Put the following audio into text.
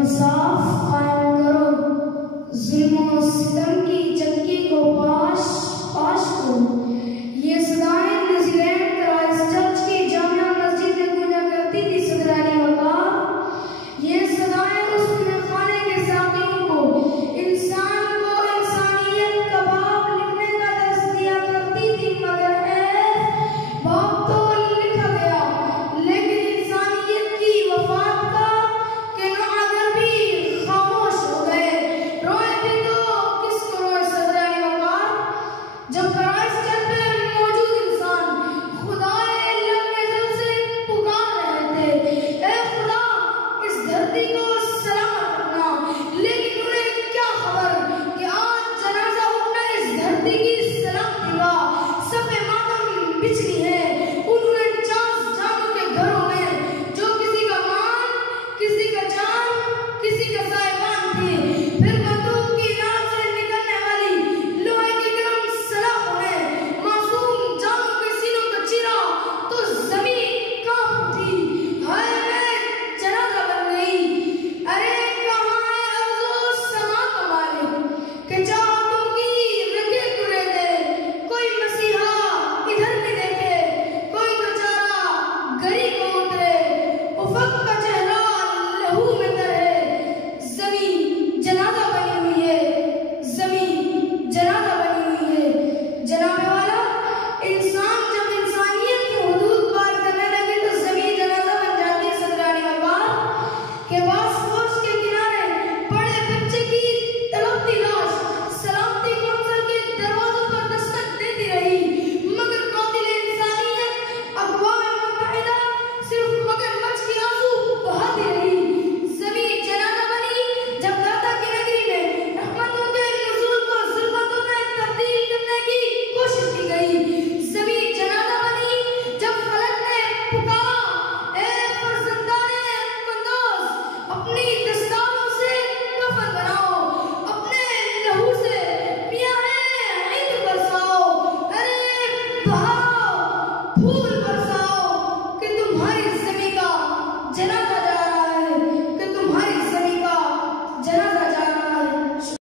इंसाफ कायम करो, जुल्म और सितम की चक्की को पाश करो। ये सदाएं न्यूजीलैंड क्राइस्टचर्च की जामिया मस्जिद में गूंजा करती थी सदरानी वकार। ये सदाएं उस खाने के साकियों को इंसान को इंसानियत का बाप लिखने का दर्स दिया करती थी, मगर बाप तो लिखा गया लेकिन इंसानियत की वफात का के नागर भी खामोश हो गए। रोए भी तो किसको रोए सदरानी वकार, जब क्राइस्टचर्च में मौजूद इंसान खुदाए लम्हे से पुकार रहे थे, ए खुदा इस धरती को सलामत रखना। लेकिन उन्हें क्या खबर कि आज जनाजा उठना इस धरती की सलामती का सबे मातम बिछड़ी है। उन्होंने 50 जानों के घरों में जो किसी का मान, किसी का जान, किसी का साहिबान थे, फिर बंदूक की नाक से निकलने वाली लोहे की गर्म सलाखों ने मासूम जानों के सीनों को चीरा तो जमीन कांप उठी। हाय मैं जनाजा बन गई। अरे कहाँ है अर्ज़ो समा का मालिक कि चाहतों की रखे कुरे दे, कोई मसीहा इधर भी देखे, कोई बेचारा गरीब को उतरे, उफक का चेहरा लहू में तरे। जमीन जनाजा बनी हुई है, जमीन जनाजा बनी हुई है। जनाबे वाला इंसान जब इंसानियत की हुदूद पार करने लगे तो जमीन जनाजा बन जाती है सदरानी वकार के बासपोर्ट के किनारे पड़े बच्चे की तड़पती लाश सलामती कौंसिल के दरवाजों पर दस्तक देती रही, मगर कातिल इंसानियत अक़वाम मुत्तहिदा सिर्फ मगरमच्छ की आंसू बहाती रही। जमीन जनाजा बनी जब दाता की नगरी में रहमतों के नुज़ूल को ज़ुल्मतों में तब्दील करने की कोशिश की गई। जमीन जनाजा बनी जब फलक ने पुकारा, ए फर्जंदाने कुंदोज अपनी दस्तारों से कफन बनाओ, अपने लहू से मियां ईद बरसाओ। अरे बहाओ फूल